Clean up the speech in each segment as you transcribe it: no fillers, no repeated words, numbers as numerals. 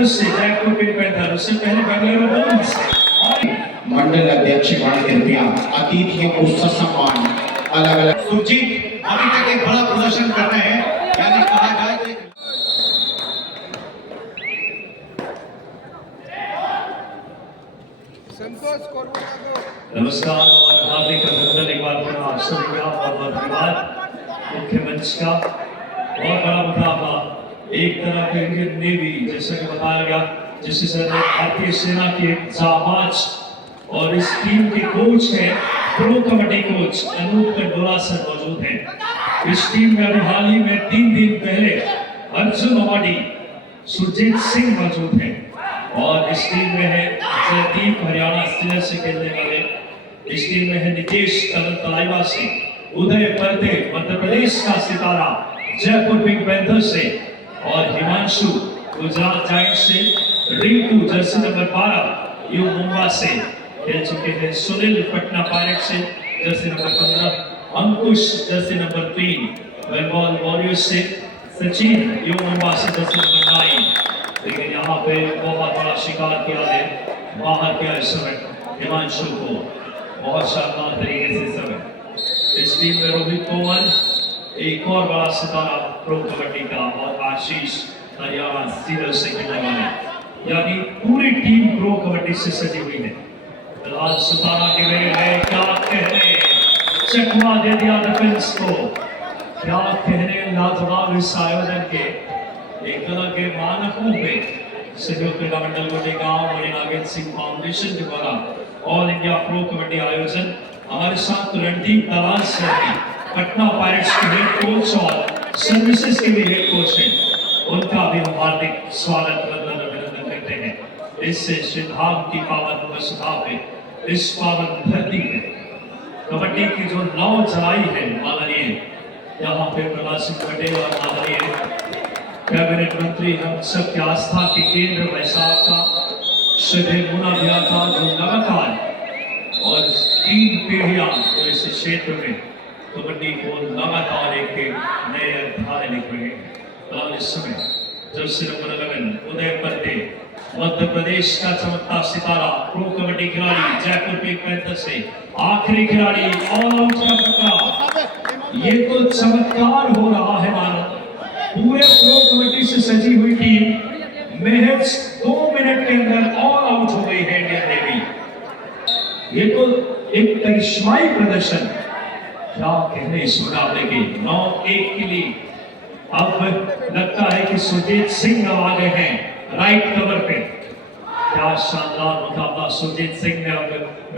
Panther से Jaipur pink panther, उससे पहले बेंगलुरु बुल्स और मंडल अध्यक्ष गण कृपया अतिथियों को ससम्मान अलग अलग। सुरजीत अभी तक एक बड़ा प्रदर्शन कर रहे हैं, यानी कहा जाए तो नमस्कार और हार्दिक अभिनंदन एक बार फिर आप सभी का बहुत धन्यवाद। मुख्य मंच का बहुत बड़ा मुकाबला, एक तरफ इंडियन नेवी जैसा कि बताया गया, जिसके सर भारतीय सेना के जाबाज और इस टीम के कोच हैं pro kabaddi coach Anup Kandola sir मौजूद हैं। इस टीम में अभी हाल ही में 3 दिन पहले अर्जुन अवार्डी सुरजीत सिंह मौजूद हैं और इस टीम में है जयदीप हरियाणा स्टेट से खेलने वाले, इस टीम में है नितेश तलाइवा से, उदय परते मध्य प्रदेश का सितारा जयपुर पिंक पैंथर से और हिमांशु गुजरात जायंट्स से, Rinku Jersey number 12 you Mumbai से खेल चुके हैं, सुनील पटना पायरेट से जर्सी नंबर 15, अंकुश जर्सी नंबर 3 बंगाल वॉरियर्स से, सचिन यू मुंबई से जर्सी नंबर 9। लेकिन यहाँ पे बहुत बड़ा शिकार किया है, बाहर किया इस समय हिमांशु को बहुत शानदार तरीके से। समय इस टीम में रोहित कोमल एक और बड़ा सितारा प्रो कबड्डी का और आशीष हरियाणा सीनियर से खेलने वाले, यानी पूरी टीम प्रो कबड्डी से सजी हुई है। फिलहाल सितारा के लिए है, क्या कहने, चकमा दे दिया डिफेंस को, क्या कहने लाजवाब इस आयोजन के एक तरह के मानकों में सहयोग क्रीड़ा मंडल गोटेगांव और नागेंद्र सिंह फाउंडेशन के द्वारा ऑल इंडिया प्रो कबड्डी आयोजन। हमारे साथ रणदीप दलाल सर भी पटना पायरेट्स के हेड कोच और सर्विसेज के भी हेड कोच हैं, उनका भी हम हार्दिक स्वागत अभिनंदन करते हैं इस सिद्धांत की पावन बसुधा पे, इस पावन धरती पे कबड्डी की जो नौ जलाई है माननीय यहाँ पे प्रकाश सिंह पटेल और माननीय कैबिनेट मंत्री हम सब की आस्था के केंद्र वैसाख का श्री मुना भैया का जो लगातार और 3 पीढ़ियां तो इस क्षेत्र में कबड्डी को लगातार एक नए अध्याय लिख रहे हैं। और इस समय जर्सी नंबर 11 उदय परते मध्य प्रदेश का चमकता सितारा प्रो कबड्डी खिलाड़ी जयपुर पिंक पैंथर से आखिरी खिलाड़ी ऑल आउट का टुकड़ा। ये तो चमत्कार हो रहा है मानो, पूरे प्रो कबड्डी से सजी हुई टीम महज 2 मिनट के अंदर ऑल आउट हो गई है इंडियन नेवी। ये तो एक करिश्माई प्रदर्शन, क्या कहने इस मुकाबले के 9-1 के लिए। अब लगता है कि सुरजीत सिंह आ गए हैं राइट कवर पे, क्या शानदार मुकाबला। सुरजीत सिंह ने अब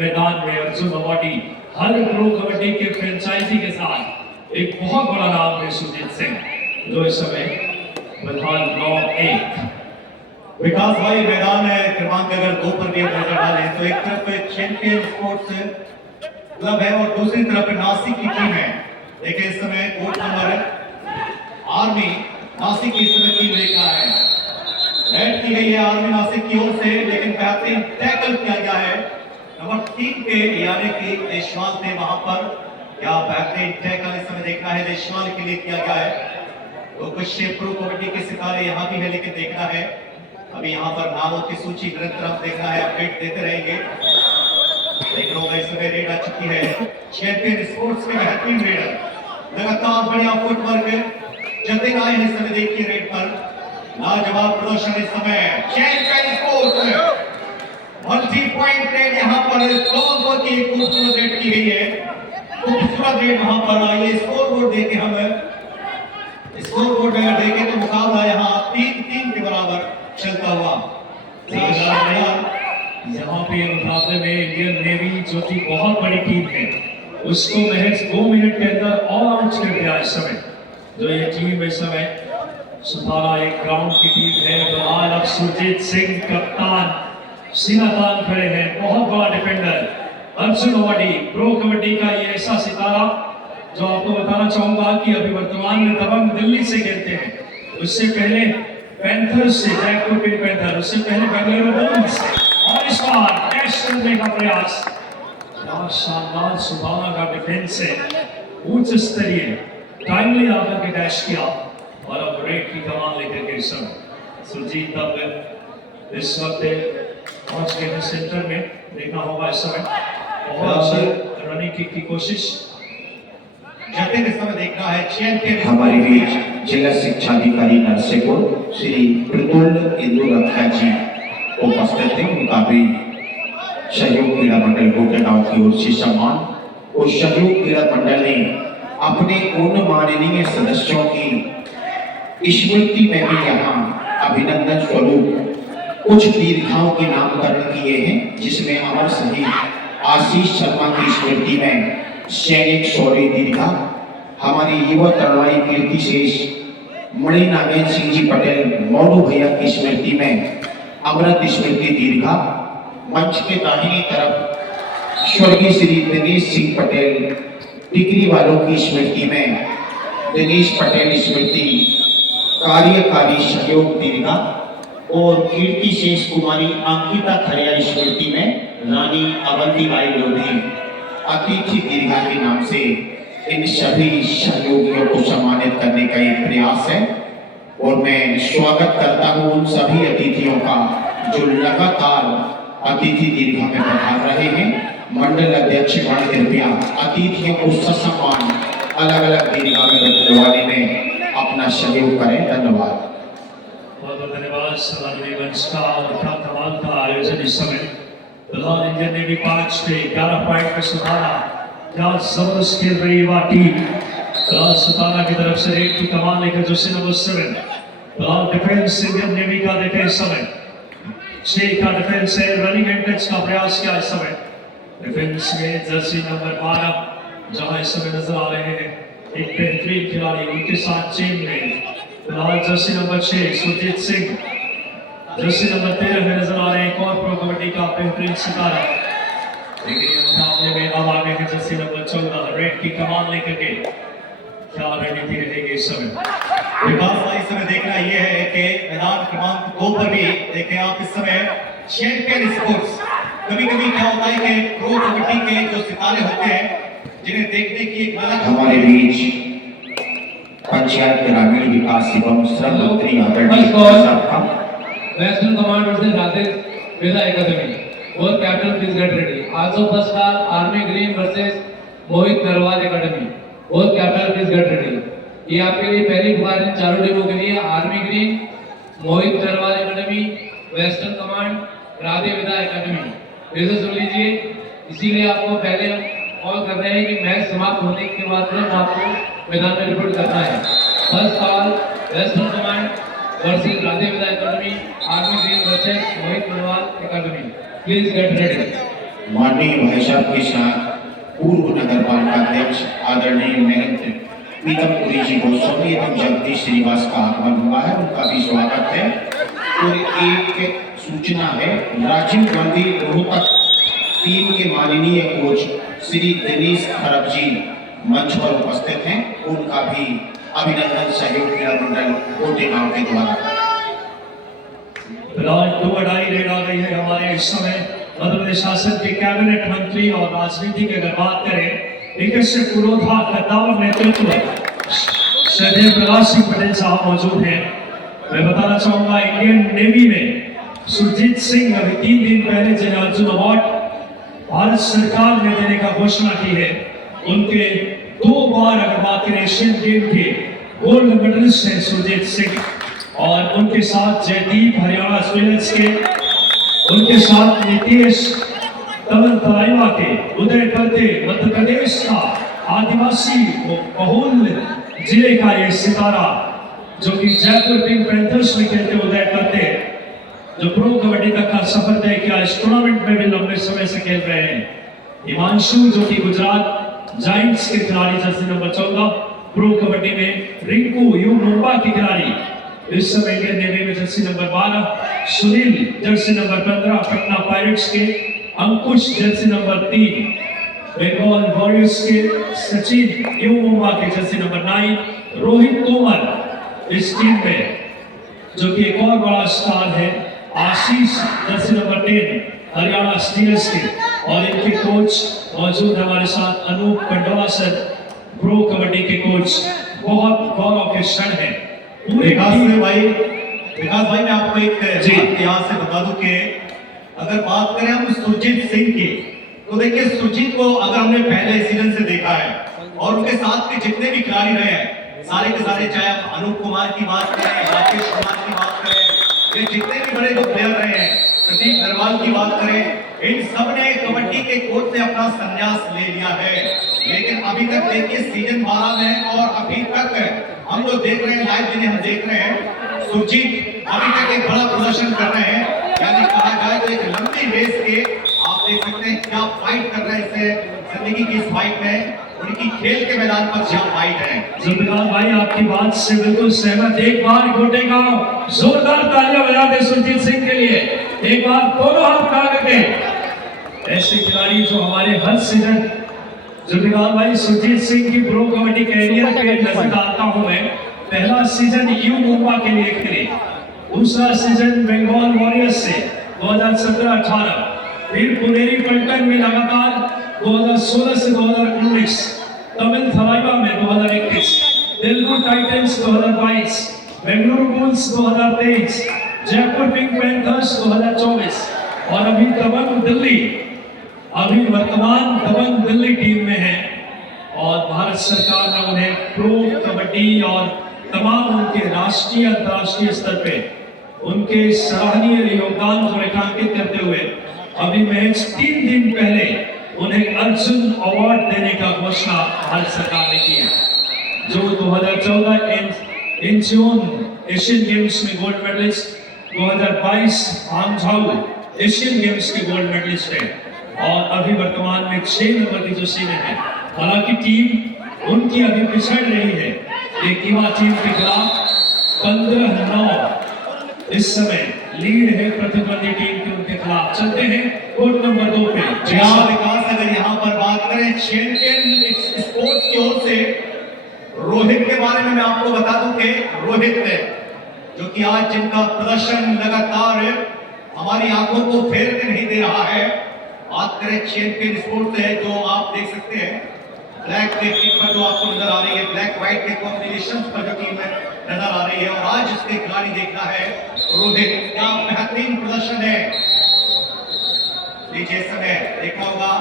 मैदान में अर्जुन अवार्डी हर प्रो कबड्डी के फ्रेंचाइजी के साथ एक बहुत बड़ा नाम है सुरजीत सिंह, जो इस समय फिलहाल 9-1। विकास भाई मैदान है क्रमांक अगर 2 पर भी नजर डालें तो एक तरफ चैंपियन स्पोर्ट्स क्लब है और दूसरी तरफ नासिक की टीम है। देखिए इस समय कोच नंबर आर्मी नासिक की इस समय टीम लेकर है, रेड की गई है आर्मी नासिक की ओर से, लेकिन बेहतरीन टैकल किया गया है नंबर 3 पे, यानी कि देशवाल थे वहां पर। क्या बेहतरीन टैकल इस समय देखना है देशवाल के लिए किया गया है। तो कुछ प्रो कबड्डी के सितारे यहाँ भी है, लेकिन देखना है अभी यहाँ पर नामों की सूची निरंतर हम देखना है, अपडेट देते रहेंगे। देख लो इस समय रेड आ चुकी है, चैंपियन स्पोर्ट्स में बेहतरीन रेड, लगातार बढ़िया फुटवर्क जतिन आए हैं इस समय। देखिए रेड पर लाजवाब प्रदर्शन इस समय, champion sports multi point red यहाँ पर दोनों की एक खूबसूरत रेड की गई है, खूबसूरत रेड वहां पर। आइए स्कोर बोर्ड देखे हम, स्कोर बोर्ड अगर देखें तो मुकाबला यहाँ 3-3 के बराबर चलता हुआ। यहाँ पे मुकाबले में इंडियन नेवी जो कि बहुत बड़ी टीम है, उसको महज 2 मिनट के अंदर ऑल आउट कर दिया इस समय। जो ये टीम इस समय सुधारा एक ग्राउंड की टीम है। फिलहाल अब सुरजीत सिंह कप्तान सीना तान खड़े हैं, बहुत बड़ा defender Arjun awardee pro kabaddi का ये ऐसा सितारा जो आपको बताना चाहूंगा कि अभी वर्तमान में दबंग दिल्ली से खेलते हैं, उससे पहले पैंथर से जयपुर पिंक पैंथर, उससे पहले बेंगलुरु बुल्स और इस बार कैश करने का प्रयास। क्या शानदार सुभाना का डिफेंस है, उच्च स्तरीय टाइमली आकर के डैश किया और अब रेड की कमान लेकर के सब सुरजीत अब इस वक्त पहुंच गए हैं सेंटर में, देखना होगा इस समय बहुत अच्छी रनिंग किक की कोशिश। जतिन इस समय देखना है चैंपियन हमारे बीच जिला शिक्षा अधिकारी नरसिंहपुर श्री प्रतुल इंदु रखिया जी उपस्थित थे। उनका भी सहयोग क्रीड़ा मंडल कोटेगांव की ओर से सम्मान। और सहयोग क्रीड़ा मंडल ने अपने उन माननीय सदस्यों की स्मृति में भी यहाँ अभिनंदन स्वरूप कुछ दीर्घाओं के नामकरण किए हैं, जिसमें अमर शहीद आशीष शर्मा की स्मृति में सैनिक शौर्य दीर्घा, हमारी युवा तरुणाई कीर्ति शेष मणि नागेंद्र सिंह जी पटेल मौनू भैया की स्मृति में अमृत स्मृति दीर्घा, मंच के दाहिनी तरफ स्वर्गीय श्री दिनेश सिंह पटेल डिग्री वालों की स्मृति में दिनेश पटेल स्मृति कार्यकारी सहयोग दीर्घा, और कीर्ति शेष कुमारी अंकिता खरिया स्मृति में रानी अवंतीबाई लोधी अतिथि दीर्घा के नाम से इन सभी सहयोगियों को सम्मानित करने का एक प्रयास है। और मैं स्वागत करता हूं उन सभी अतिथियों का जो लगातार अतिथि दीर्घा में पधार रहे हैं। मंडल अध्यक्ष गण कृपया अतिथियों को ससम्मान अलग अलग दीर्घा में बैठवाने में अपना सहयोग करें। धन्यवाद। बहुत बहुत धन्यवाद। समाजवादी मंच का और क्या कमाल का आयोजन इस समय। फिलहाल इंडियन नेवी 5 पे 11 पॉइंट पे सुधारा, क्या जबरदस्त खेल रही है टीम। फिलहाल सुताना की तरफ से रेड की कमान लेकर जर्सी नंबर 7। फिलहाल डिफेंस इंडियन नेवी का देखें इस समय 6 का डिफेंस है, रनिंग एंड टच का प्रयास किया इस समय डिफेंस में जर्सी नंबर 12 जहां इस समय नजर आ रहे हैं एक बेहतरीन खिलाड़ी, उनके साथ चेन में फिलहाल jersey number 6 Surjeet Singh, jersey number 13 में नजर आ रहे हैं एक और प्रो कबड्डी का बेहतरीन सितारा। लेकिन मुकाबले में अब आगे है जर्सी नंबर 14 रेड की कमान लेकर के, क्या रणनीति रहेगी इस समय। विकास भाई इस समय देखना यह है कि मैदान क्रमांक 2 पर भी देखें आप इस समय चैंपियन स्पोर्ट्स, कभी कभी क्या होता है कि प्रो कबड्डी के जो सितारे होते हैं जिन्हें देखने की एक अलग हमारे बीच पंचायत ग्रामीण विकास एवं श्रम मंत्री आदरणीय साहब का western command versus Radhe Veda academy और captain please get ready. Also first star army green versus Mohit Narwal academy और कैप्टन प्लीज गेट रेडी। ये आपके लिए पहली पुकार है चारों टीमों के लिए। Army green Mohit Narwal academy, western command Radhe Veda academy. फिर से सुन लीजिए, इसीलिए आपको पहले कॉल कर रहे हैं कि मैच समाप्त होने के बाद तुरंत आपको मैदान में रिपोर्ट करना है। First call western command versus Radhe Veda academy, army green versus Mohit Narwal academy. Please get ready. माननीय भाई साहब के साथ पूर्व नगर पालिका अध्यक्ष आदरणीय महेंद्र पीतमपुरी जी गोस्वामी एवं जगदीश श्रीवास का आगमन हुआ है, उनका भी स्वागत है। और एक सूचना है, राजीव गांधी रोहतक टीम के माननीय कोच श्री दिनेश खरब जी मंच पर उपस्थित हैं, उनका भी अभिनंदन सहयोग क्रीड़ा मंडल कोटेगांव के द्वारा। फिलहाल 2 अढ़ाई रेड आ गई है हमारे इस समय मध्य प्रदेश शासन के कैबिनेट मंत्री और राजनीति की अगर बात करें इनके से पुरोधा कद्दावर नेतृत्व श्रद्धेय प्रहलाद सिंह पटेल साहब मौजूद हैं। मैं बताना चाहूंगा इंडियन नेवी में सुरजीत सिंह अभी 3 दिन पहले जिन्हें अर्जुन अवार्ड भारत सरकार ने देने का घोषणा की है, उनके 2 बार अगर बात करें एशियन गेम के गोल्ड मेडलिस्ट हैं सुरजीत सिंह, और उनके साथ जयदीप हरियाणा स्पिनर्स के, उनके साथ नीतीश तमिल तराइवा के, उदय करते मध्य प्रदेश का आदिवासी बहुल जिले का ये सितारा जो कि जयपुर पिंक पैंथर्स में खेलते उदय करते, जो प्रो कबड्डी तक का सफर तय किया, इस टूर्नामेंट में भी लंबे समय से खेल रहे हैं। हिमांशु जो कि गुजरात जायंट्स के खिलाड़ी जर्सी नंबर 14 प्रो कबड्डी में, रिंकू यू मुंबई की खिलाड़ी इस समय इंडियन नेवी में Jersey number 12, Sunil Jersey number 15 Patna pirates के, अंकुश जर्सी नंबर 3 बंगाल वॉरियर्स के, सचिन यू मुंबई के जर्सी नंबर 9, रोहित तोमर इस टीम में जो कि एक और बड़ा स्टार है, आशीष जर्सी नंबर 10 हरियाणा स्टीलर्स के, और इनके कोच मौजूद हमारे साथ अनूप पंडवा सर प्रो कबड्डी के कोच। बहुत गौरव के क्षण है। विकास में भाई विकास भाई, मैं आपको एक जी। बात यहाँ से बता दूं कि अगर बात करें हम सुरजीत सिंह की, तो देखिए सुरजीत को अगर हमने पहले सीजन से देखा है और उनके साथ के जितने भी खिलाड़ी रहे हैं सारे के सारे, चाहे हम अनूप कुमार की बात करें, राकेश कुमार की बात करें, ये जितने भी बड़े जो प्लेयर रहे हैं, प्रदीप नरवाल की बात करें, इन सब ने कबड्डी के कोर्ट से अपना संन्यास ले लिया है। लेकिन अभी तक देखिए सीजन 12 में और अभी तक हम लोग देख रहे हैं, लाइव जिन्हें हम देख रहे हैं, सुरजीत अभी तक एक बड़ा प्रदर्शन कर रहे हैं। यानी कहा जाए तो एक लंबी रेस के आप देख सकते हैं क्या फाइट कर रहे हैं इससे जिंदगी की इस फाइट में, उनकी खेल के मैदान पर क्या फाइट है। जुल्फिकार भाई आपकी बात से बिल्कुल सहमत। एक बार गोटेगांव जोरदार तालियां बजा दे सुरजीत सिंह के लिए, एक बार दोनों हाथ उठा करके। ऐसे खिलाड़ी जो हमारे हर सीजन, जुल्फिकार भाई सुरजीत सिंह की प्रो कबड्डी कैरियर पे नजर डालता हूं मैं। पहला सीजन यू मुंबा के लिए खेले, दूसरा सीजन बंगाल वॉरियर्स से 2017-18, फिर पुनेरी पलटन में लगातार 2016 से 2019, तमिल थलाइवा में 2021, Telugu Titans 2022, Bengaluru bulls 2023, Jaipur pink panthers 2024 और अभी दबंग दिल्ली, अभी वर्तमान दबंग दिल्ली टीम में है। और भारत सरकार ने उन्हें प्रो कबड्डी और तमाम उनके राष्ट्रीय अंतर्राष्ट्रीय स्तर पे उनके सराहनीय योगदान को रेखांकित करते हुए अभी महज 3 दिन पहले उन्हें अर्जुन अवार्ड देने का घोषणा भारत सरकार ने की है। जो 2014 इंचियोन एशियन गेम्स में gold medalist, 2022 Hangzhou Asian games के गोल्ड मेडलिस्ट है और अभी वर्तमान में 6 नंबर की जोशी में है। हालांकि टीम उनकी अभी पिछड़ रही है, एक युवा टीम के खिलाफ 15-9 इस समय लीड है प्रतिद्वंदी टीम की उनके खिलाफ। चलते हैं कोर्ट नंबर 2 पे। जहाँ विकास अगर यहाँ पर बात करें चैंपियन स्पोर्ट्स की ओर से रोहित के बारे में मैं आपको बता दूं कि रोहित जो कि आज जिनका प्रदर्शन लगातार हमारी आंखों को फेरने नहीं दे रहा है। बात करें चैंपियन स्पोर्ट्स है जो आप देख सकते हैं ब्लैक के टीम पर जो आपको नजर आ रही है, ब्लैक व्हाइट के कॉम्बिनेशन पर जो टीम नजर आ रही है और आज इसके खिलाड़ी देखना है रोहित, क्या बेहतरीन प्रदर्शन है। नीचे समय देखा होगा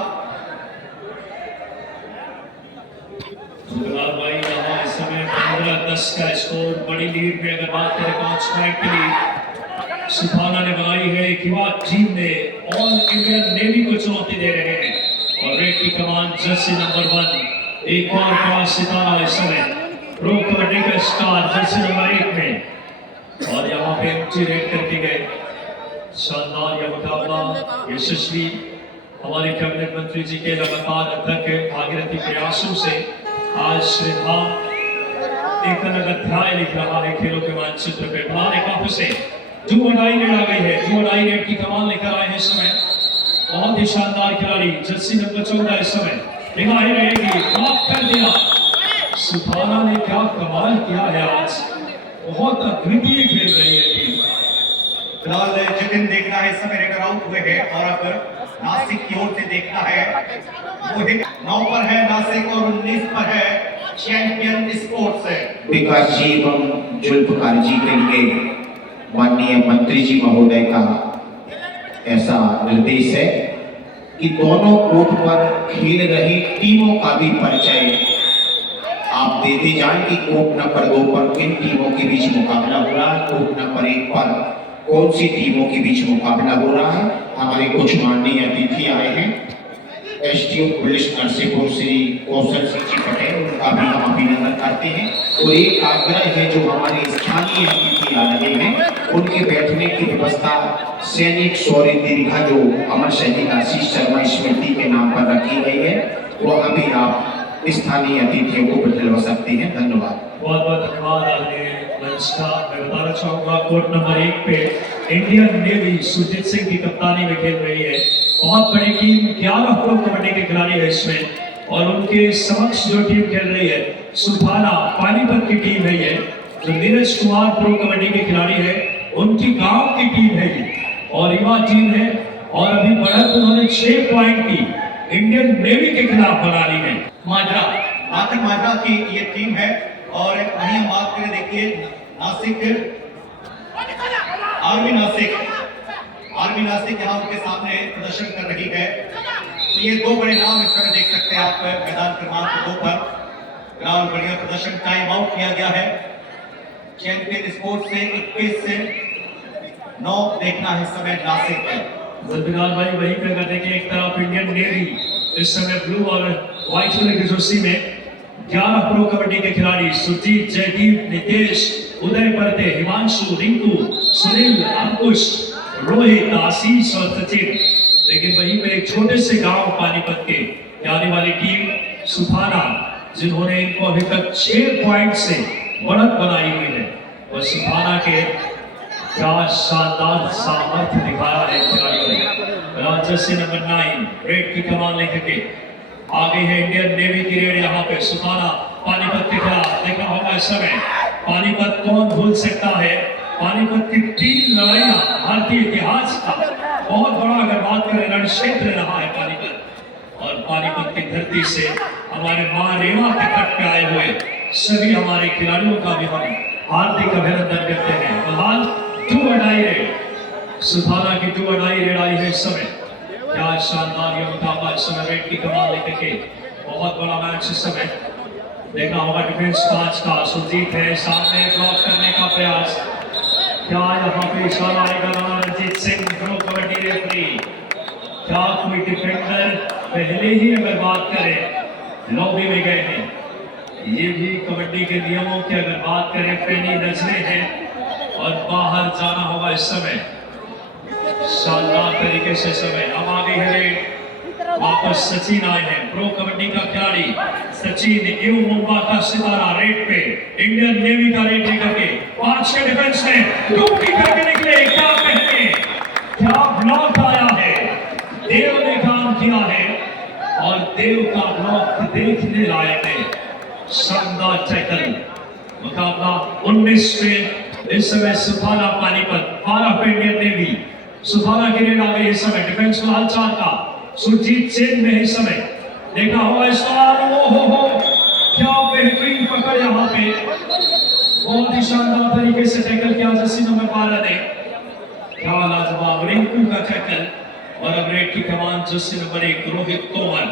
भाई यहाँ इस समय 15-10 का स्कोर, बड़ी लीड में अगर बात करें 5 पॉइंट के लिए सुफाना ने बनाई है। एक युवा टीम ने ऑल इंडियन नेवी को चुनौती दे रहे हैं और रेड की कमान जर्सी नंबर 1 एक और बड़ा सितारा इस समय प्रो कबड्डी का स्टार जर्सी नंबर 1 में। और यहाँ पे एंट्री रेड करके गए, शानदार यह मुकाबला यशस्वी हमारे कैबिनेट मंत्री जी के लगातार अध्यक्ष भागीरथी प्रयासों से आज श्रीधाम एक अलग अध्याय लिख रहा है खेलों के मानचित्र पे। बनाने काफी से जो अडाई रेड आ गई है, जो अडाई रेड की कमान लेकर आए हैं इस समय बहुत ही शानदार खिलाड़ी जर्सी नंबर 14 इस समय निगाहें रहेगी, माफ कर दिया। सुफाना ने क्या कमाल किया है आज, बहुत अद्वितीय खेल रही है टीम। फिलहाल जितिन देखना है इस समय रेडर आउट हुए हैं और अब नासिक की ओर से देखना है। मोहित 9 पर है नासिक और 19 पर है चैंपियन स्पोर्ट्स है। विकास जी एवं जुल्फकार जी के लिए माननीय मंत्री जी महोदय का ऐसा निर्देश है कि दोनों कोर्ट पर खेल रही टीमों का भी परिचय आप देते जाएं कि कोर्ट नंबर 2 पर किन टीमों के बीच मुकाबला हो रहा है, कोर्ट नंबर 1 पर कौन सी टीमों के बीच मुकाबला हो रहा है। हमारे कुछ माननीय अतिथि आए हैं, एसडीओ पुलिस नरसिंहपुर श्री कौशल सिंह जी पटेल, उनका भी हम अभिनंदन करते हैं। और एक आग्रह है जो हमारे स्थानीय अतिथि आ रहे हैं उनके बैठने की व्यवस्था सैनिक शौर्य दीर्घा जो अमर सैनिक आशीष शर्मा स्मृति के नाम पर रखी गई है, वह अभी आप स्थानीय अतिथियों को बदलवा सकते हैं। धन्यवाद। बहुत बहुत धन्यवाद आदरणीय मंच का। मैं बताना चाहूंगा कोर्ट नंबर 1 पे इंडियन नेवी सुरजीत सिंह की कप्तानी में खेल रही है। बहुत बड़ी टीम, 11 प्रो कबड्डी के खिलाड़ी है इसमें और उनके समक्ष जो टीम खेल रही है सुफाना पानीपत की टीम है ये, जो नीरज कुमार प्रो कबड्डी के खिलाड़ी है उनकी गांव की टीम है ये और युवा टीम है और अभी बढ़त उन्होंने 6 पॉइंट की इंडियन नेवी के खिलाफ बना ली है। माजरा नासिक माजरा की ये टीम है और वहीं हम बात करें देखिए नासिक आर्मी नासिक यहाँ उनके सामने प्रदर्शन कर रही है। तो ये दो बड़े नाम इस समय देख सकते हैं आप मैदान क्रमांक 2 पर। ग्राउंड बढ़िया प्रदर्शन, टाइम आउट किया गया है। चैंपियन स्पोर्ट्स से 21-9 देखना है इस समय नासिक है। जुल्फिकार भाई वहीं पे करने के एक तरफ इंडियन नेवी इस समय ब्लू और व्हाइट कलर की जर्सी में 11 प्रो कबड्डी के खिलाड़ी सुजीत, जयदीप, नितेश, उदय, परते, हिमांशु, रिंकू, सुनील, अंकुश, रोहित, आशीष और सचिन। लेकिन वहीं पे एक छोटे से गांव पानीपत के आने वाली टीम सुफाना, जिन्होंने इनको अभी तक 6 पॉइंट से बढ़त बनाई हुई है, और सुफाना के क्या शानदार सामर्थ्य दिखाया है खिलाड़ियों ने। जर्सी नंबर 9 रेड की कमान लेकर के आगे है इंडियन नेवी की रेड। यहाँ पे सुफाना पानीपत के खिलाफ देखा होगा इस समय। पानीपत कौन भूल सकता है, पानीपत की 3 लड़ाइयां भारतीय इतिहास का बहुत बड़ा अगर बात करें रण क्षेत्र रहा है पानीपत। और पानीपत की धरती से हमारे मां रेवा के तट पे आए हुए सभी हमारे खिलाड़ियों का भी हम हार्दिक अभिनंदन करते हैं। फिलहाल 2 अडाई रेड, सुफाना की 2 अडाई रेड आई है इस समय। क्या शानदार ये मुकाबला इस समय रेड की कमान लेकर के, बहुत बड़ा मैच इस समय। देखना होगा डिफेंस 5 का सुजीत है, सामने ब्लॉक करने का प्रयास। क्या यहाँ पे इशारा आएगा रणजीत सिंह प्रो कबड्डी रेफरी? क्या कोई डिफेंडर पहले ही अगर बात करें लॉबी में गए हैं? ये भी कबड्डी के नियमों की अगर बात करें पैनी नजरे हैं और बाहर जाना होगा इस समय। शानदार तरीके से समय अब आ गई है। वापस सचिन आए हैं, प्रो कबड्डी का खिलाड़ी सचिन यू मुंबई का सितारा रेड पे, इंडियन नेवी का रेड लेकर के 5 के डिफेंस में डुबकी करके निकले। क्या कहते, क्या ब्लॉक आया है, देव ने काम किया है और देव का ब्लॉक देखने लायक है। शानदार टैकल, मुकाबला 19 में इस समय सुफाना पानीपत 12 पे इंडियन नेवी। सुफाना की रेड आ गई इस समय, डिफेंस फिलहाल 4 का सुरजीत सिंह में इस समय। देखा होगा इस बार, हो क्या बेहतरीन पकड़ यहाँ पे, बहुत ही शानदार तरीके से टैकल किया जर्सी नंबर 12 ने। क्या लाजवाब रिंकू का टैकल। और अब रेड की कमान जर्सी नंबर 1 रोहित तोमर।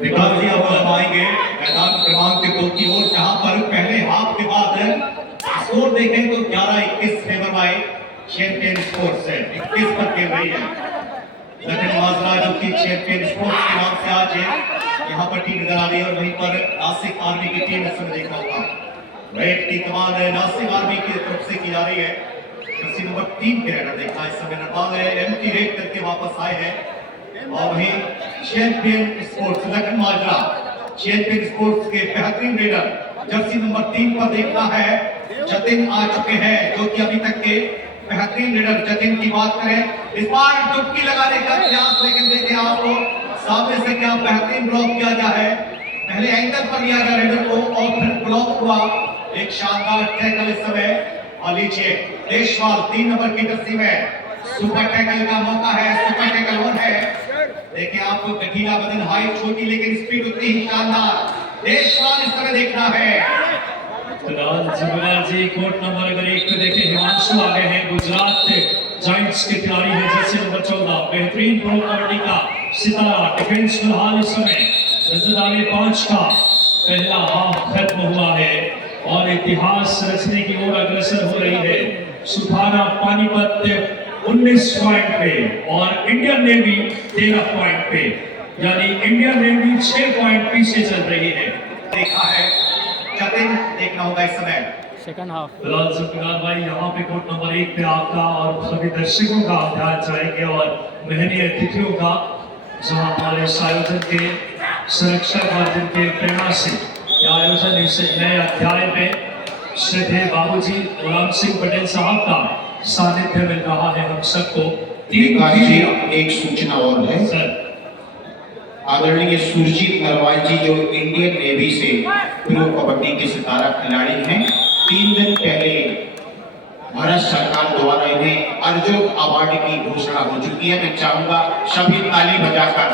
विकास जी अब आएंगे मैदान क्रमांक 2 की ओर, जहां पर पहले हाफ के बाद स्कोर देखें तो 11-21 फेवर बाय चैंपियन स्पोर्ट्स है। 21 पर खेल रही है लखन माजरा, जो कि चैंपियन स्पोर्ट्स के नाम से आज यहाँ पर टीम नजर आ रही है। और वहीं पर नासिक आर्मी की टीम इस समय देखा होगा। रेड की कमान नासिक आर्मी की तरफ से की जा रही है। जर्सी नंबर 3 के रेडर देखा इस समय नरवाल एमटी रेड करके वापस आए हैं। और वहीं चैंपियन स्पोर्ट्स लखन माजरा, चैंपियन स्पोर्ट्स के बेहतरीन रेडर जर्सी नंबर 3 पर देखना है जतिन आ चुके हैं, जो कि अभी तक के बेहतरीन रेडर। जतिन की बात करें, इस बार डुबकी लगाने का प्रयास, लेकिन देखिए आपको सामने से क्या बेहतरीन ब्लॉक किया गया है। पहले एंगल पर लिया गया रेडर को और फिर ब्लॉक हुआ। एक शानदार टैकल इस समय। और लीजिए देशवाल 3 नंबर की जर्सी में सुपर टैकल का मौका है। सुपर टैकल 1 है। देखिए आप, गठीला बदन, हाइट छोटी लेकिन स्पीड उतनी ही शानदार। देशवाल इस समय देखना है। जुबेरार जी कोर्ट नंबर अगर 1 पे देखें, हिमांशु आ गए हैं, गुजरात जायंट्स के खिलाड़ी हैं जर्सी नंबर 14, बेहतरीन प्रो कबड्डी का सितारा। डिफेंस फिलहाल इस समय नजर आ रहे 5 का। पहला हाफ खत्म हुआ है और इतिहास रचने की ओर अग्रसर हो रही है। सुफाना पानीपत 19 पॉइंट पे और इंडियन नेवी 13 पॉइंट पे, यानी इंडियन नेवी 6 पॉइंट पीछे चल रही है। देखा है जतिन, देखना होगा इस समय सेकंड हाफ। फिलहाल जुल्फिकार भाई यहाँ पे कोर्ट नंबर 1 पे आपका और सभी दर्शकों का ध्यान चाहेंगे और मेहनती अतिथियों का, जहाँ हमारे इस आयोजन के संरक्षक और जिनके प्रेरणा से यह आयोजन इस नए अध्याय में श्रद्धेय बाबूजी राम सिंह पटेल साहब का सानिध्य मिल रहा है हम सबको। विकास जी, एक सूचना और है सर। आदरणीय सुरजीत नरवाल जी, जो इंडियन नेवी से प्रो कबड्डी के सितारा खिलाड़ी हैं, 3 दिन पहले भारत सरकार द्वारा इन्हें अर्जुन अवार्ड की घोषणा हो चुकी है। मैं चाहूंगा सभी ताली बजाकर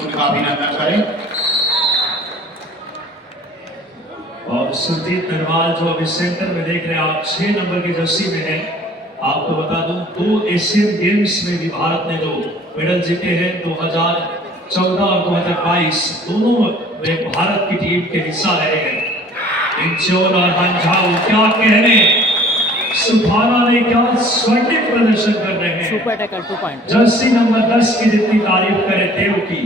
उनका अभिनंदन करें। और सुरजीत नरवाल जो अभी सेंटर में देख रहे हैं आप, 6 नंबर की जर्सी में है, आपको बता दूं 2 एशियन गेम्स में भी भारत ने 2 मेडल जीते हैं। 2014 और 2022 दोनों में भारत की टीम के हिस्सा रहे हैं। इंचोल और हंझाऊ क्या कहने, सुभाना ने क्या स्वर्णिम प्रदर्शन कर रहे हैं। Super tackle 2 point. Jersey number 10 की जितनी तारीफ करे देव की,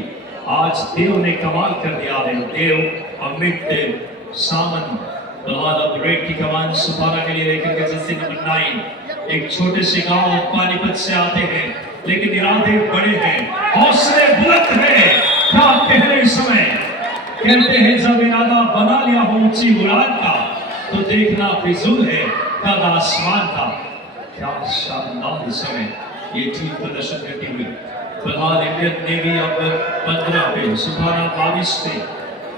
आज देव ने कमाल कर दिया है। देव अमित सामंत रेड की कमान सुभाना के लिए लेकर के जर्सी नंबर 9 एक छोटे से गांव पानीपत से आते हैं, लेकिन इरादे बड़े हैं, हौसले बुलंद हैं। क्या कहने इस समय, कहते हैं जब इरादा बना लिया हो ऊंची उड़ान का, तो देखना फिजूल है कद आसमान का। क्या शानदार इस समय ये टीम प्रदर्शन करती हुई। फिलहाल इंडियन नेवी अब 15 पे, सुभाना 22 पे,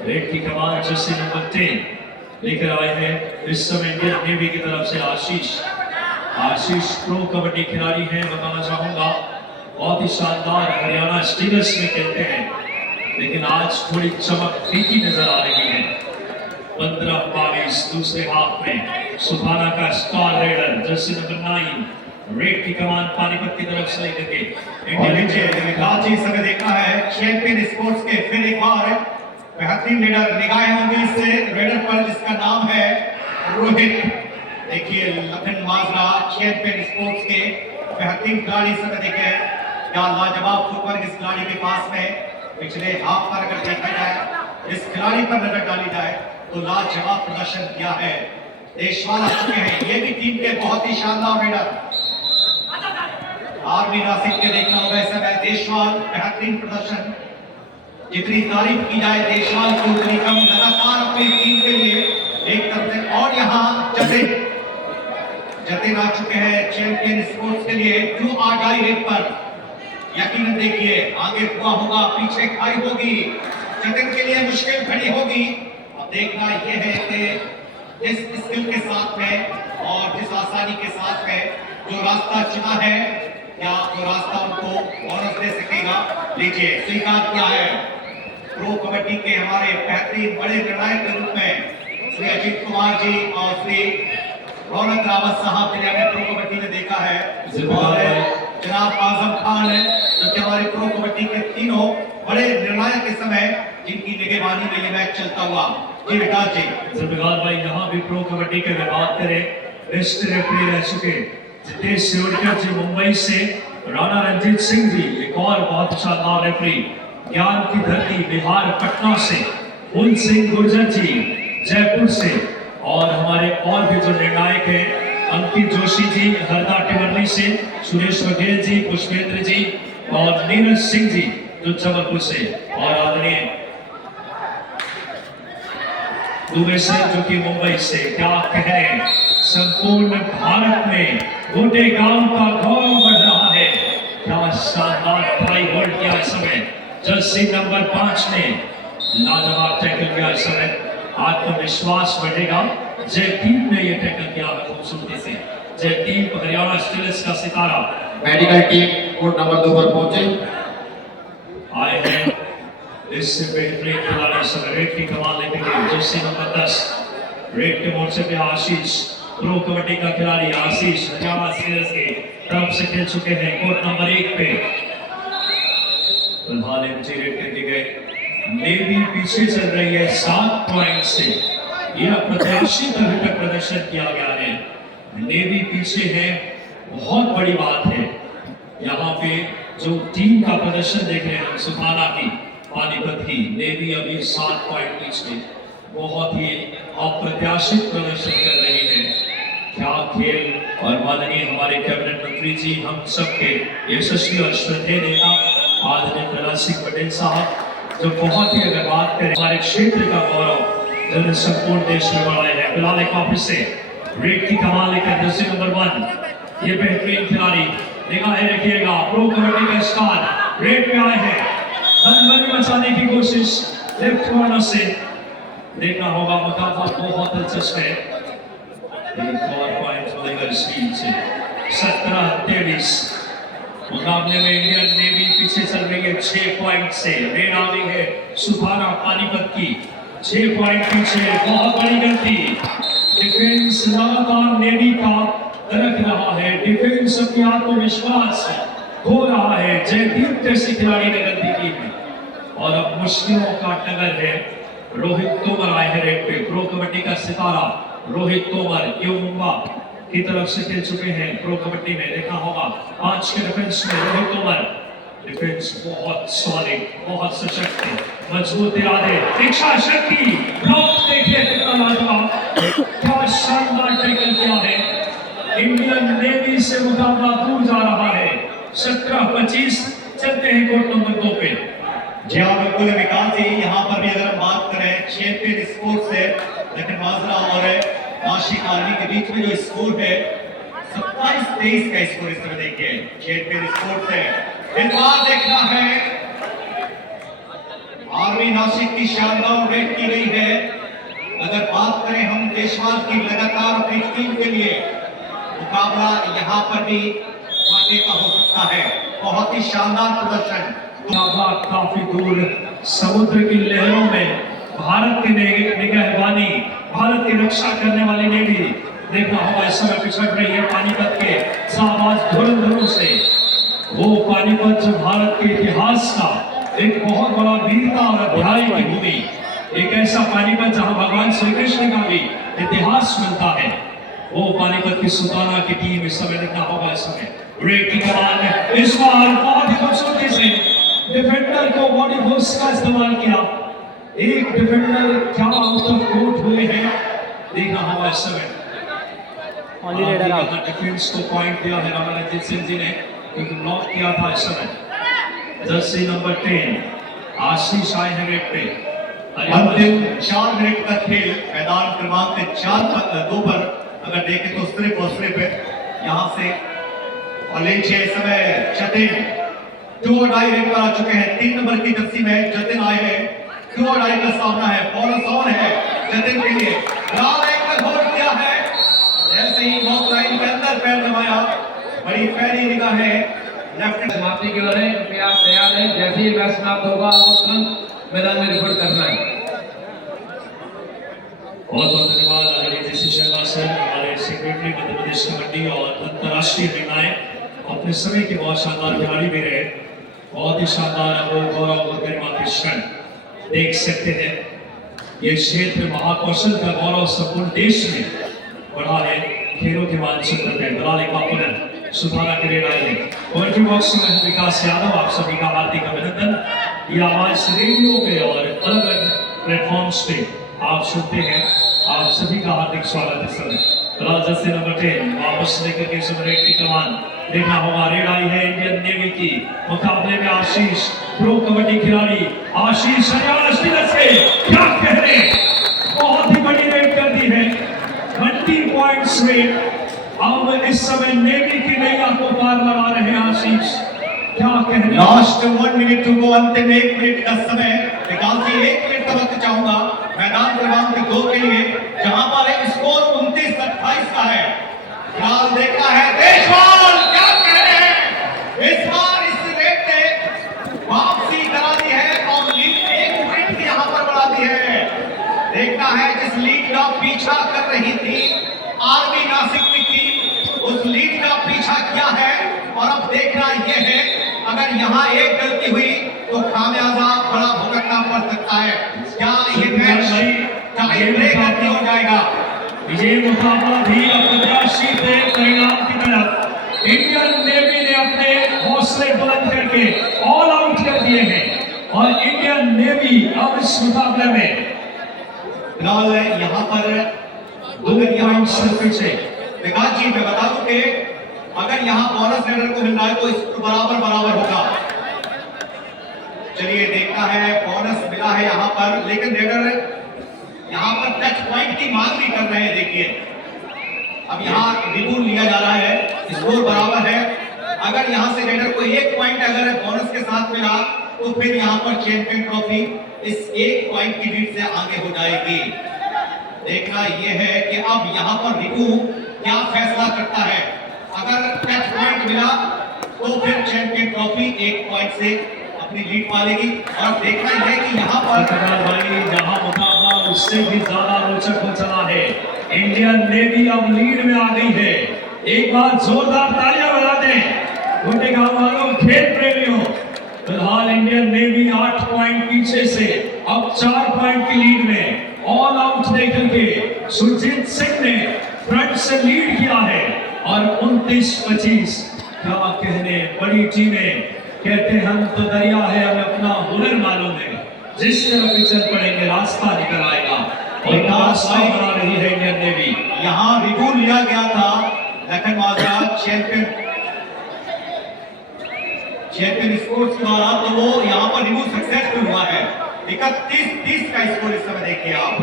रेड की कमान जर्सी नंबर 10 लेकर आए हैं। इस समय इंडियन नेवी की तरफ से आशीष प्रो कबड्डी खिलाड़ी हैं। बताना चाहूंगा बहुत ही शानदार हरियाणा स्टीलर्स में खेलते हैं, लेकिन आज थोड़ी चमक फीकी नजर आ रही है। 15-22 दूसरे हाफ में सुभाना का star raider Jersey number 9 red की कमान पानीपत की तरफ से लेकर के और नीचे आज इस समय देखा है चैंपियन स्पोर्ट्स के फिर एक बार बेहतरीन लीडर निगाहें होंगी इस रेडर पर जिसका नाम है रोहित। देखिए लखन माजरा चैंपियन स्पोर्ट्स के बेहतरीन खिलाड़ी समय देखे क्या लाजवाब फुटवर्क इस खिलाड़ी के पास में। पिछले हाफ पर अगर देखा जाए इस खिलाड़ी पर नजर डाली जाए तो लाजवाब प्रदर्शन किया है। देशवाल आ चुके हैं, ये भी टीम के बहुत ही शानदार रेडर आर्मी नासिक के देखना होगा इस समय। देशवाल बेहतरीन प्रदर्शन, जितनी तारीफ की जाए देशवाल की उतनी कम। लगातार अपनी टीम के लिए एक तरफ से, और यहाँ जतिन आ चुके हैं चैंपियन स्पोर्ट्स के लिए क्रू आगाई रेट पर। यकीनन देखिए आगे हुआ होगा, पीछे खाई होगी, जतिन के लिए मुश्किल खड़ी होगी। अब देखना यह है कि जिस स्किल के साथ में और जिस आसानी के साथ में जो रास्ता चुना है, क्या वो रास्ता उनको बोनस दे सकेगा। लीजिए स्वीकार किया है प्रो कबड्डी के हमारे बेहतरीन बड़े निर्णायक के रूप में श्री अजीत कुमार जी और श्री रौनक रावत साहब जिन्हें हमने प्रो कबड्डी में देखा है, और जनाब आजम खान है जो कि हमारे प्रो कबड्डी के तीनों बड़े निर्णायक इस समय जिनकी निगरानी में ये मैच चलता हुआ। जी विकास जी। जरबिगाल भाई, यहाँ भी प्रो कबड्डी की अगर बात करें, बेस्ट रेफरी रह चुके जितेश सियोडकर जी मुंबई से, राणा रंजीत सिंह जी एक और बहुत शानदार रेफरी ज्ञान की धरती बिहार पटना से, फूल सिंह गुर्जर जी जयपुर से, और हमारे और भी जो निर्णायक हैं अंकित जोशी जी हरदा टिमरली से, सुरेश बघेल जी, पुष्पेंद्र जी और नीरज सिंह जी जो जबलपुर से, और आदरणीय दुबे से जो कि मुंबई से। क्या कहने, संपूर्ण भारत में गोटे गांव का गौरव बढ़ रहा है। क्या शानदार ट्राई होल्ड किया इस समय जर्सी नंबर 5 ने, लाजवाब टैकल किया इस समय। आत्मविश्वास बढ़ेगा। जयदीप ने यह टैकल किया खूबसूरती से। जयदीप हरियाणा स्टीलर्स का सितारा मेडिकल टीम कोर्ट नंबर 2 पर पहुंचे। आए हैं इससे बेहतरीन खिलाड़ी समय रेड की कमान लेंगे जर्सी नंबर 10 रेड के मोर्चे पे आशीष, प्रो कबड्डी का खिलाड़ी आशीष हरियाणा स्टीलर्स के तरफ से खेल चुके हैं कोर्ट नंबर 1 पे। फिलहाल एंट्री रेड करके गए। नेवी पीछे चल रही है 7 पॉइंट से। यह अप्रत्याशित अभी तक प्रदर्शन किया गया है। नेवी पीछे है, बहुत बड़ी बात है। यहाँ पे जो टीम का प्रदर्शन देख रहे हैं सुभाना की, पानीपत की, नेवी अभी 7 पॉइंट पीछे, बहुत ही अप्रत्याशित प्रदर्शन कर रही है। क्या खेल। और माननीय हमारे कैबिनेट मंत्री जी, हम सबके यशस्वी और श्रद्धेय नेता आदरणीय प्रहलाद सिंह पटेल साहब, जो बहुत ही अगर बात करें हमारे क्षेत्र का गौरव जो संपूर्ण देश में बढ़ाए हैं। फिलहाल एक ऑफिस से रेड की कमान लेकर जर्सी नंबर 1 ये बेहतरीन खिलाड़ी, निगाहें रखिएगा, प्रो कबड्डी का स्टार रेड पे आए हैं। धनबनी मचाने की कोशिश लेफ्ट कॉर्नर से, देखना होगा मुकाबला बहुत दिलचस्प है। एक और पॉइंट मिलेगा इस टीम से। 17-23 मुकाबले में इंडियन नेवी पीछे चल रही है 6 पॉइंट से। रेड आ गई है सुभाना पानीपत की 6 पॉइंट पीछे। बहुत बड़ी गलती, डिफेंस लगातार नेवी का रख रहा है, डिफेंस अपनी आत्मविश्वास खो रहा है। जयदीप जैसे खिलाड़ी ने गलती की है और अब मुश्किलों का टगर है। रोहित तोमर आए हैं रेड पे, प्रो कबड्डी का सितारा रोहित तोमर यू मुंबा की तरफ से खेल चुके हैं प्रो कबड्डी में। देखा होगा 5 के डिफेंस में रोहित तोमर, डिफेंस बहुत सॉलिड, बहुत सशक्त, मजबूत इरादे, इच्छा शक्ति, ब्लॉक देखिए कितना लाजवाब, क्या शानदार टैकल किया है। इंडियन नेवी से मुकाबला दूर जा रहा है। 17-25 चलते हैं कोर्ट नंबर 2 पे। जी हाँ बिल्कुल विकास जी, यहाँ पर भी अगर हम बात करें चैंपियन स्पोर्ट्स से लेकिन माजरा और नासिक आर्मी के बीच में जो स्कोर है 27-23 का स्कोर इस समय देखिए चैंपियन स्पोर्ट्स है। इस बार देखना है आर्मी नासिक की शानदार रेड की गई है। अगर बात करें हम देशवाल की लगातार अपनी टीम के लिए मुकाबला यहाँ पर भी वाकई का हो सकता है। बहुत ही शानदार प्रदर्शन, काफी दूर समुद्र की लहरों में भारत की निगहबानी, भारत की रक्षा करने वाली नेवी देखना होगा इस समय पिछड़ रही है पानीपत के साबाज धुरंधरों से। वो पानीपत जो भारत के इतिहास का एक बहुत बड़ा वीरता और अध्याय की भूमि, एक ऐसा पानीपत जहां भगवान श्री कृष्ण का भी इतिहास मिलता है। वो पानीपत की सुल्ताना की टीम इस समय देखना होगा। इस समय रेड की कमान इस बार बहुत ही खूबसूरती से डिफेंडर को बॉडी फोर्स का इस्तेमाल किया। एक डिफेंडर क्या आउट ऑफ कोर्ट हुए हैं देखना होगा इस समय। डिफेंस को पॉइंट दिया है राणा रंजीत सिंह जी ने क्योंकि ब्लॉक किया था इस समय। जर्सी नंबर 10 आशीष आए हैं रेड पे। अंतिम 4 मिनट का खेल मैदान क्रमांक 4-2 पर अगर देखें तो सिर्फ और सिर्फ यहाँ से और इस समय जतिन 2 रेड पर आ चुके हैं। 3 नंबर की जर्सी में जतिन आए हैं। 2 का सामना है, बोनस ऑन है जतिन के लिए। लाल एंकर होल्ड किया है, जैसे ही नॉक लाइन के अंदर पैर जमाया, बड़ी पैरी निगाह है लेफ्ट समाप्ति की ओर है। कृपया तैयार है, जैसे ही मैच समाप्त होगा वो तुरंत मैदान में रिपोर्ट करना है। बहुत बहुत धन्यवाद आदरणीय जी शर्मा सर, हमारे सेक्रेटरी मध्य प्रदेश कबड्डी और अंतर्राष्ट्रीय निर्णायक अपने समय के बहुत शानदार खिलाड़ी भी रहे। बहुत ही शानदार अमोल गौरव और गरिमा के क्षण देख सकते हैं। ये क्षेत्र महाकौशल का गौरव संपूर्ण देश में बढ़ा है। खेलों के मानचित्र में दलाल एक बापुनन सुधारा के रेड आए कमेंट्री बॉक्स में विकास यादव, आप सभी का हार्दिक अभिनंदन। ये आवाज रेडियो पे और अलग अलग प्लेटफॉर्म्स पे आप सुनते हैं, आप सभी का हार्दिक स्वागत है। समय जर्सी नंबर 10 वापस लेकर के समय रेड की कमान देखना होगा। रेड आई है इंडियन नेवी की, मुकाबले में आशीष प्रो कबड्डी खिलाड़ी आशीष हरियाणा से क्या कहने, बहुत ही बड़ी रेड कर दी है। 20 पॉइंट्स रेड। अब इस समय नेवी की नैया को पार लगा रहे हैं आशीष, क्या कहने। लास्ट 1 मिनट टू गो, अंतिम 1 मिनट का समय। विकास जी 1 मिनट का वक्त चाहूंगा मैदान क्रमांक 2 के लिए, जहां पर स्कोर 29-28 का है। फिलहाल देखना है देशवाल क्या कह रहे हैं। इस बार इस रेड ने वापसी करा दी है और लीड 1 पॉइंट की यहां पर बढ़ा दी है। देखना है जिस लीड का पीछा कर रही थी आर्मी नासिक की टीम, उस लीड का पीछा किया है। और अब देखना यह है अगर यहाँ एक गलती हुई तो खामियाजा बड़ा भुगतना पड़ सकता है। क्या ये मैच टाई ब्रेकर की हो जाएगा? ये मुकाबला भी अप्रत्याशित परिणाम की तरफ। इंडियन नेवी ने अपने हौसले बुलंद करके ऑल आउट कर दिए हैं और इंडियन नेवी अब इस मुकाबले में फिलहाल यहाँ पर 2 पॉइंट से पीछे। विकास जी मैं बता दूं कि अगर यहाँ बोनस रेडर को मिल रहा है तो इस बराबर होगा। चलिए देखना है, बोनस मिला है यहाँ पर, लेकिन रेडर यहाँ पर टच पॉइंट की मांग भी कर रहे हैं। देखिए अब यहाँ रिबूट लिया जा रहा है, स्कोर बराबर है। अगर यहाँ से रेडर को 1 पॉइंट अगर बोनस के साथ मिला तो फिर यहाँ पर चैंपियन ट्रॉफी इस 1 पॉइंट की लीड से आगे हो जाएगी। देखना यह है कि अब यहाँ पर रिबू क्या फैसला करता है। अगर टच पॉइंट मिला तो फिर चैंपियन ट्रॉफी 1 पॉइंट से अपनी लीड पालेगी। और देखना यह है कि यहाँ पर जहां मुकाबला उससे भी ज्यादा रोचक हो चला है। इंडियन नेवी अब लीड में आ गई है एक बार जोरदार तालियां बजा दें गोटे गांव वालों, खेल प्रेमियों। फिलहाल इंडियन नेवी 8 पॉइंट पीछे से अब 4 पॉइंट की लीड में ऑल आउट देकर के सुरजीत सिंह ने फ्रंट से लीड किया है और 29-25। क्या कहने, बड़ी टीमें कहते हम तो दरिया है, हमें अपना हुनर मालूम है, जिस तरह भी चल पड़ेंगे रास्ता निकल आएगा और रास्ता बना रही है इंडियन नेवी। यहाँ रिव्यू लिया गया था लखन माजरा चैंपियन स्पोर्ट्स द्वारा, तो वो यहाँ पर रिव्यू सक्सेसफुल हुआ है। 31-30 का स्कोर इस समय देखिए आप,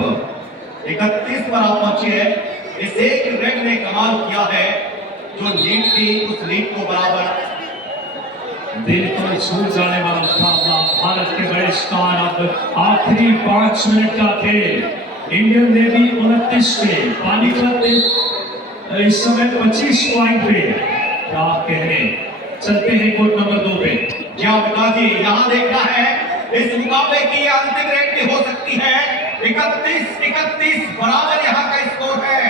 31 पर आप पहुंचे हैं। इस एक रेड ने कमाल किया है, जो लीड थी उस लीड को बराबर दिल को छू जाने वाला मुकाबला। भारत के बड़े स्टार अब आखिरी 5 मिनट का खेल। इंडियन नेवी 29 पे, पानीपत इस समय 25 पॉइंट पे। क्या कहने, चलते हैं कोर्ट नंबर 2 पे। क्या विकास जी, यहाँ देखना है इस मुकाबले की अंतिम रेट की हो सकती है 31-31 बराबर यहाँ का स्कोर है।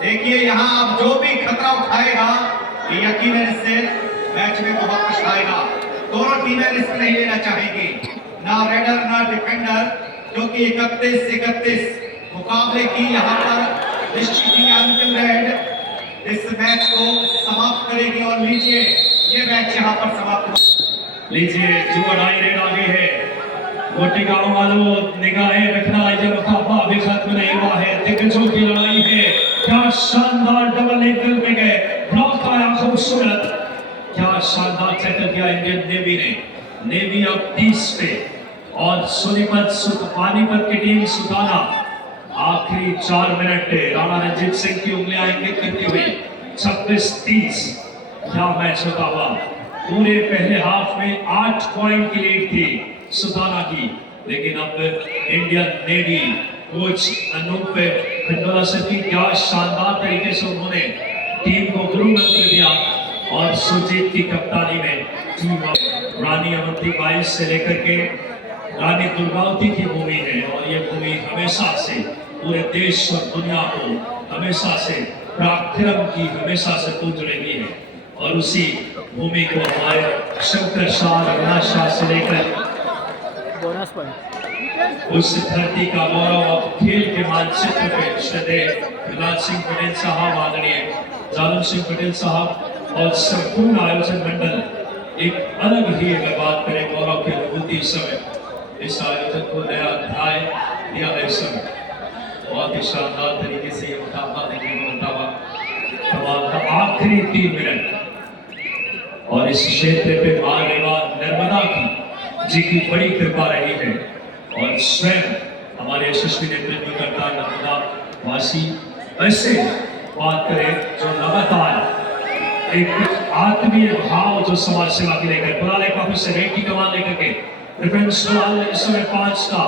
देखिए यहाँ अब जो भी खतरा उठाएगा ये यकीनन इससे मैच में बहुत पछताएगा। दोनों टीमें रिस्क नहीं लेना चाहेंगी, ना रेडर ना डिफेंडर, क्योंकि 31-31 मुकाबले की यहाँ पर निश्चित ही अंतिम रेड इस मैच को समाप्त करेगी। और लीजिए ये मैच यहाँ पर समाप्त हो। लीजिए जो 2.5 रेड आगे है। गोटी गांव वालों, निगाहें रखना, ये मुकाबला अभी खत्म नहीं हुआ है, दिग्गजों की लड़ाई है। क्या शानदार डबल एंगल में गए, ब्लॉक आया खूबसूरत। क्या शानदार टैकल किया इंडियन नेवी ने। नेवी अब 30 पे और पानीपत की टीम सुताना आखिरी 4 मिनट राणा रंजीत सिंह की उंगलियां इंगित करती हुई 26-30। क्या मैच होता हुआ। पूरे पहले हाफ में 8 पॉइंट की लीड थी सुताना की, लेकिन अब Indian navy coach Anup Khandola sir की क्या शानदार तरीके से उन्होंने टीम को गुरु मंत्र दिया और सुजीत की कप्तानी में टीम रानी अवंती 22 से लेकर के रानी दुर्गावती की भूमि है। और ये भूमि हमेशा से पूरे देश और दुनिया को हमेशा से पराक्रम की हमेशा से पूज रही है। और उसी भूमि को हमारे शंकर शाह, रघुनाथ शाह से लेकर उस धरती का गौरव अब खेल के मानचित्र पे श्रद्धेय प्रहलाद सिंह पटेल साहब, आदरणीय जालम सिंह पटेल साहब और संपूर्ण आयोजन मंडल एक अलग ही, अगर बात करें गौरव की अनुभूति, इस समय इस आयोजन को नया अध्याय दिया है। इस समय बहुत ही शानदार तरीके से ये मुकाबला देखने को मिलता हुआ। कमाल का आखिरी 3 मिनट और इस क्षेत्र पे मां रेवा नर्मदा जी की बड़ी कृपा रही है और स्वयं हमारे यशस्वी नेतृत्व करता नर्मदा वासी ऐसे बात करें जो लगातार एक आत्मीय भाव जो समाज सेवा की लेकर पुराने काफी से रेड की कमान लेकर के डिफेंस वाल इस समय 5 का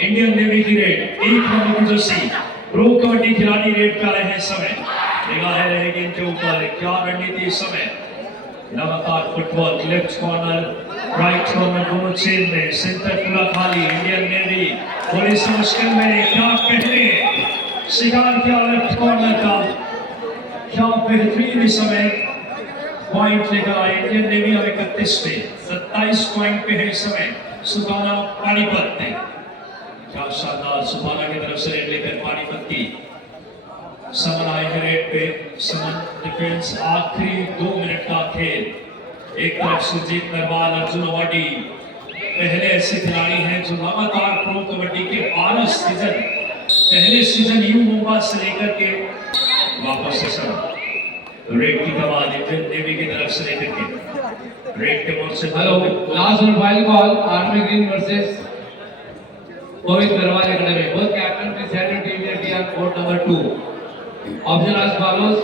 इंडियन नेवी की red 1 number Joshi pro kabaddi खिलाड़ी रेड कर रहे हैं। इस समय निगाहें रहेगी इनके ऊपर। क्या रणनीति इस समय लगातार football, left corner right corner दोनों चेन में, सेंटर पूरा खाली। इंडियन नेवी थोड़ी सी मुश्किल में, क्या कहने, शिकार किया लेफ्ट कॉर्नर का। क्या बेहतरीन इस समय पॉइंट लेकर आए इंडियन नेवी। अब 31 पे 27 पॉइंट पे है इस समय सुताना पानीपत ने। क्या शानदार सुताना की तरफ से रेड लेकर पानीपत की समन आए हैं रेड पे। समन डिफेंस आखिरी 2 मिनट का खेल। एक तरफ सुजीत नरवाल, अर्जुन अवार्डी पहले ऐसे खिलाड़ी हैं जो लगातार प्रो कबड्डी के 12 सीजन, पहले सीजन यू मुंबई से लेकर के वापस से सब रेड की कमान इंडियन नेवी की तरफ से लेकर के रेड के मोड़ से। हेलो, लास्ट और final call army green versus Mohit Narwal academy. Both captain please set your team unity on court number 2. Option as follows: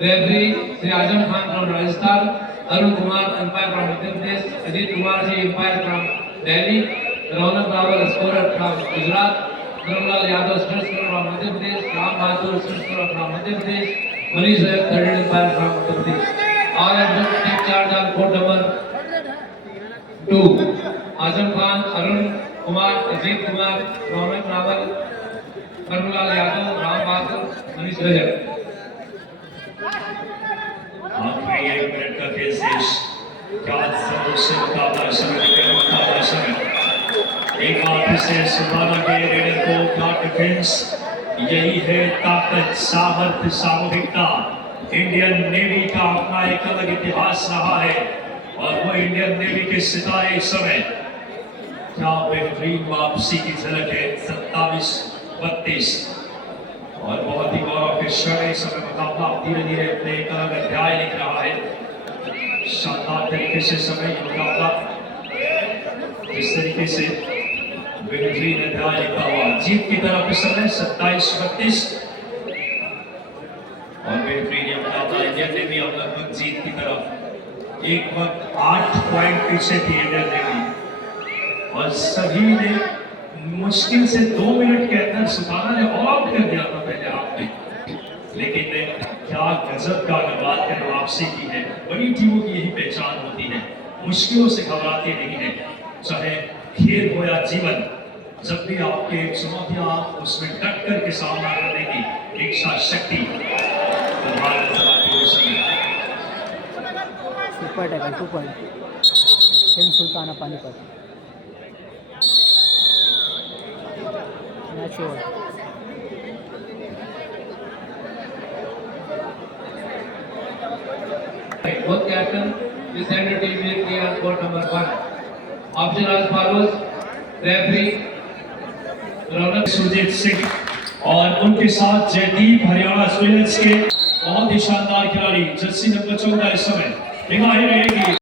referee Sri Azam Khan from Rajasthan, Arun Kumar umpire from Madhya Pradesh, Ajit Kumar ji umpire from Delhi, Raunak Rawal scorer from Gujarat, Dharmlal Yadav stress scorer from Madhya Pradesh, Ram Bahadur stress scorer from Madhya Pradesh, Manish Rayat third umpire from Uttar Pradesh. All adults take charge on court number 2. Azam Khan, Arun Kumar, Ajit Kumar, Raunak Rawal, Dharmlal Yadav, Ram Bahadur, Manish Rayat. आखिरी 1 minute का खेल शेष। क्या जरूर से मुकाबला समय एक बार फिर से सुभाना के रेडर को क्या डिफेंस। यही है ताकत, सामर्थ्य, सामूहिकता। इंडियन नेवी का अपना एक अलग इतिहास रहा है और वो इंडियन नेवी के सितारे इस समय क्या बेहतरीन वापसी की झलक है। 27-32 और बहुत ही गौरव के क्षण इस समय मुकाबला धीरे धीरे अपने एक अलग अध्याय लिख रहा है। शानदार तरीके से समय मुकाबला इस तरीके से बेहतरीन अध्याय लिखा हुआ जीत की तरफ इस समय 27-32 और बेहतरीन ये मुकाबला इंडियन नेवी अब लगभग जीत की तरफ। एक वक्त 8 पॉइंट पीछे थी इंडियन नेवी और सभी ने मुश्किल से 2 मिनट के अंदर सुभाना ने ऑल आउट कर दिया था पहले आपने, लेकिन क्या गजब का बात कर वापसी की है। बड़ी टीमों की यही पहचान होती है, मुश्किलों से घबराते नहीं है। चाहे खेल हो या जीवन, जब भी आपके चुनौतियां उसमें डट कर के सामना करने की इच्छा शक्ति super tackle 2 point team Sultana Panipat match over. Both captain will send a team will clear court number 1. Option as follows. Referee रौनक सुरजीत सिंह और उनके साथ जयदीप हरियाणा स्विलर्स के बहुत ही शानदार खिलाड़ी जर्सी नंबर 14 इस समय निभाई रहेगी।